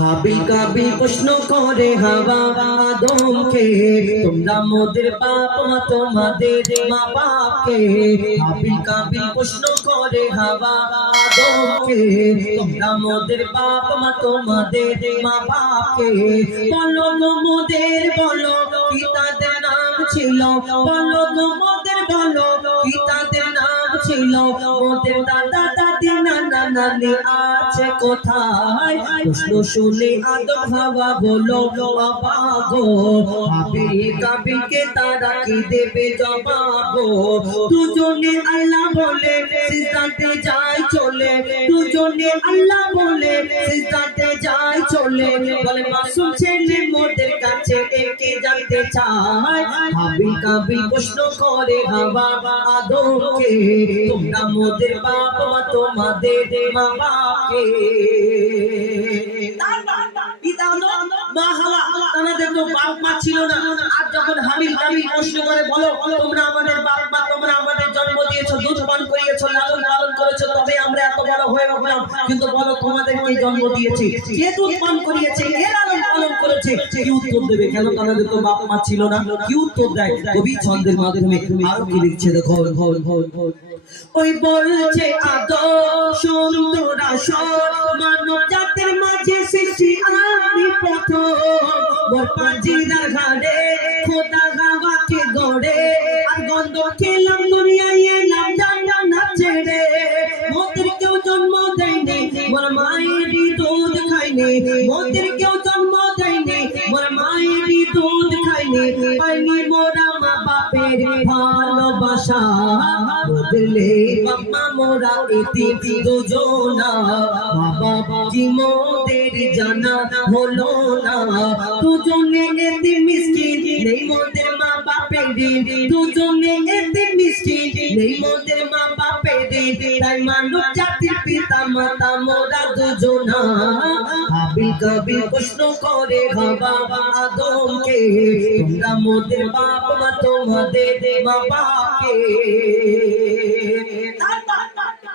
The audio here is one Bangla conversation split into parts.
হাবিল কাবিল প্রশ্ন করে হাওয়া আদমকে, তোমরা মোদের বাপ, মা তোমাদের মা বাপকে। হাবিল কাবিল প্রশ্ন করে হাওয়া আদমকে, তোমরা মোদের বাপ, মা তোমাদের মা বাপকে। বলো মোদের, বলো কি তাদের নাম ছিল? বলো মোদের, বলো কি তাদের নাম ছিল? মোদের দাদা, দাদি, নানা, নানি আছে কোথায়? প্রশ্ন শুনে আদম হাওয়া বলো বাবা গো আবিল কাবিলকে তারা কি দেবে জবাব দুজনে আল্লাহ বলে, সিজদাতে যায় চলে। দুজনে আল্লাহ বলে, সিজদাতে যায় চলে। বলে, মাসুম ছেলে মোদের কাছে একে জানতে চায়। আবিল কাবিল প্রশ্ন করে হাওয়া আদমকে, তোমরা মোদের মা তোমাদের মা বাপকে বাপ মা ছিল না। আর যখন হাবিল কাবিল প্রশ্ন করে, বলো, তোমরা আমাদের বাপ মা তোমাদেরকে জন্ম দিয়েছে। কে দুধ পান করিয়েছে? কে লালন পালন করেছে? কি উত্তর দেবে? কেন তাদের তো বাপ মা ছিল না? কি উত্তর দেয়? কবি ছন্দের মাধ্যমে আরও কি লিখছে দেখো? ওই বলছে আদো সুন্দর আসর মানব জাতির মাঝে সৃষ্টি আমি প্রথম। মোর পাঞ্জিরা ঘাড়ে, খোদা গাওয়াকে গড়ে, আর গন্ধ খেলাম, দুনিয়ায় এলাম জানা ছেড়ে। মোদের মোদের কেউ জন্ম দেয়নি, মোর মায়েরই দুধ খাইনি, পাইনি মোরা মা বাপের ভালোবাসা। বদলে বাবা মোরা এতে দুজনা বাবা কি মোদের জানা হলো না দুজনে এতে মিষ্টি, নেই মোদের মা বাপের দুজনে এতে মিষ্টি, নেই মোদের মা বাপের তাই মানব জাতির পিতা মাতা মোরা দুজনা। হাবিল কবিল প্রশ্ন করে বাবা, আদমকে, তোমরা মোদের বাপ মা তোমাদের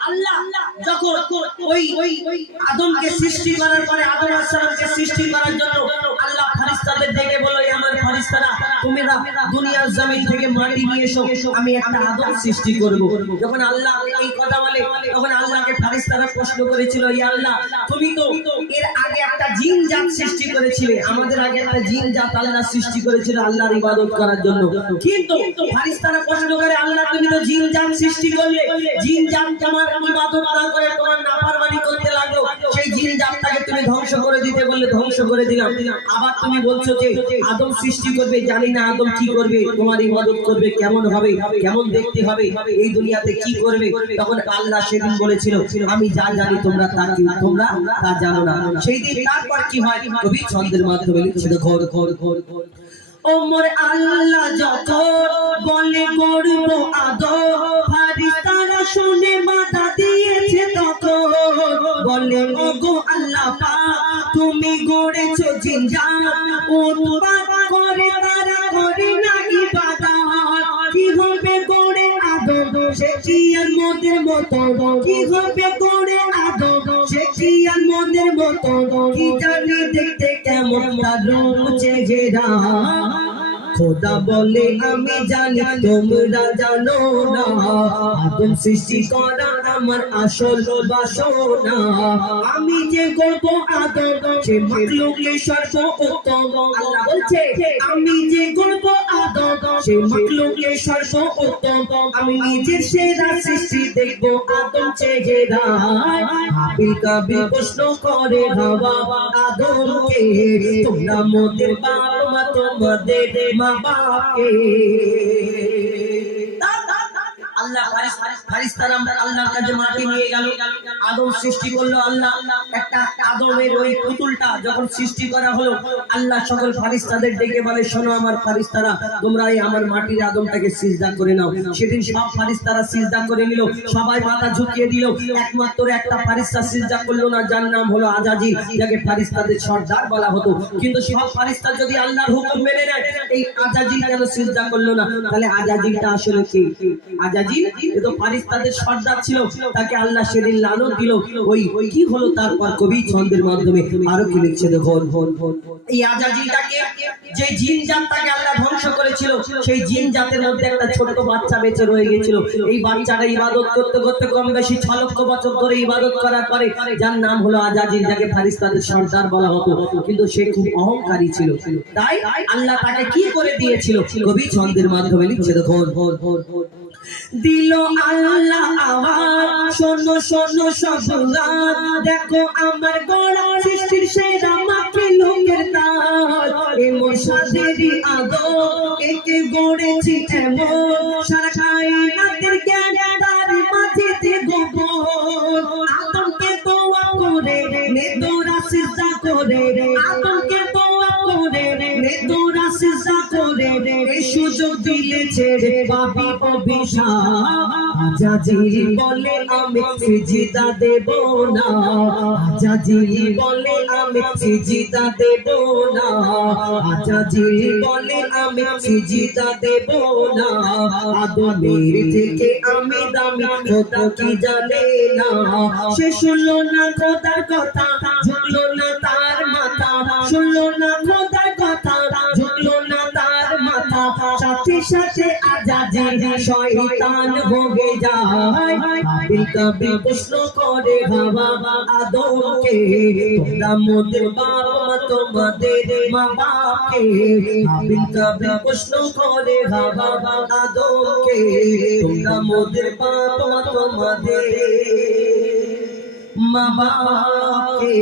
আল্লাহ যখন ওই ওই আদমকে সৃষ্টি করার পরে, আদম আসসালামকে সৃষ্টি করার জন্য আল্লাহ ফারিস্তাদের ডেকে বলো "এই আমার ফারিস্তারা তোমরা দুনিয়ার জমিন থেকে মাটি নিয়ে এসো, আমি একটা সৃষ্টি করব। যখন আল্লাহ এই কথা বলে, তখন আল্লাহকে ফারিস্তারা প্রশ্ন করেছিল, ইয়া আল্লাহ, তুমি তো জিন জাত সৃষ্টি করেছিলে। আমাদের আগে একটা জিন, জাত, আল্লাহ সৃষ্টি করেছিল আল্লাহর ইবাদত করার জন্য। কিন্তু ফারিস্তারা কষ্ট করে, আল্লাহ তুমি তো জিন জাত সৃষ্টি করলে। জিন জাত তোমার ইবাদত না করে তোমার নাফরমানি করতে লাগল। সেই জিন তুমি ধ্বংস করে দিতে বললে ধ্বংস করে দিলাম। আবার তুমি বলছো যে আদম সৃষ্টি করবে, জানি না আদম কি করবে, তোমার ইবাদত করবে, কেমন হবে, কেমন দেখতে হবে, এই দুনিয়াতে কি করবে? তখন আল্লাহ সেদিন বলেছিল, আমি যা জানি তোমরা তা কি তোমরা তা জানো না। সেই দিন তারপর কি হয়? কবি ছন্দের মাধ্যমে লিখছে ঘর ঘর ঘর ঘর ওমর আল্লাহ যখন বলে করব আদর গড়েছো জিঞ্জা। উৎপাত করে তারা করে নাকি ইবাদত কি হবে গড়ে আদর সে কি মদের মতো? কি হবে গড়ে আদর সে কি মদের মতো? কি জানি দেখতে কেমন তার চেহারা? খোদা বলে আমি জানি, তোমরা জানো না। আদম সৃষ্টি করা আমার আসল বাসনা। আমি যে গর্ব আদম সে মাকলুকে সর্বোত্তম। আল্লাহ বলছে, আমি যে গর্ব আদম সে মাকলুকে সর্বোত্তম। আমি নিজের সেরা সৃষ্টি দেখব আদম চেহারা হাবিল কাবিল প্রশ্ন করে, হাওয়া আদমকে তোমরা মোদের মা তোমাদের মা বাপকে ফারিস্তারা আল্লাহর কাছে মাটি নিয়ে গেল। আদম সৃষ্টি করল আল্লাহ। একটা আদমের ওই পুতুলটা যখন সৃষ্টি করা হলো, আল্লাহ সকল ফারিস্তাদের ডেকে বলে, শোনো আমার ফারিস্তারা, তোমরা এই আমার মাটির আদমটাকে সিজদা করে নাও। সেদিন সব ফারিস্তারা সিজদা করে নিল, সবাই মাথা ঝুঁকিয়ে দিল। একমাত্র একটা ফারিস্তা সিজদা করল না, যার নাম হলো আজাজি, যাকে ফারিস্তাদের সর্দার বলা হতো। কিন্তু সব ফারিস্তা যদি আল্লাহর হুকুম মেনে নেয়, এই আজাজি কেন সিজদা করল না? তাহলে আজাজিটা আসলে কি? আজাজি? এ তো ফারিস্তা ফারিস্তাদের সর্দার ছিল, তাকে আল্লাহ সেদিন লানত দিল। ওই কি হলো তারপর কবি ছন্দের মাধ্যমে? আরও কি লিখছে দেখো এই আজাজিলটাকে যে জিন জাতটাকে আল্লাহ ধ্বংস করেছিল, সেই জিন জাতের মধ্যে একটা ছোট্ট বাচ্চা বেঁচে রয়ে গেছিল। এই বাচ্চাটা ইবাদত করতে করতে কম বেশি ছ লক্ষ বছর ধরে ইবাদত করার পরে যার নাম হলো আজাজিল যাকে ফারিস্তাদের সর্দার বলা হতো। কিন্তু সে খুব অহংকারী ছিল। তাই আল্লাহ তাকে কি করে দিয়েছিল? কবি ছন্দের মাধ্যমে লিখছে দেখো দিল আল্লাহ আমার শোনো শোনো সবুলার দেখো আমার গড়া সৃষ্টির সেরা মাকে লোকের তার এমন সাদেরই আদো একে গড়েছি এমন। সারা কায়নাতের জ্ঞান তার মাঝেতে গোপন। আতঙ্কে তোয়া করে নে তোরা সিজা করে আতঙ্কে তোয়া করে নে তোরা সিজা করে এই সুযোগ দিলে ছেড়ে পাবি অভিশাপ। বলে আমি সিজিদা দেব না। আজাজি বলে আমি সিজিদা দেব না। আজাজি বলে আমি সিজিদা দেব না। আদমের থেকে আমি দামি খোদা কি জানে না। সে শুনলো না খোদার কথা, ঝুঁকলো না সাথে আজাজি শয়তান হয়ে যায়। আবিল কবি প্রশ্ন করে বাবা, আদমকে, তোমরা মোদের বাপ মা তোমাদের মা বাপকে আবিল কবি প্রশ্ন করে বাবা, আদমকে, তোমরা মোদের তোমাদের মা বাপকে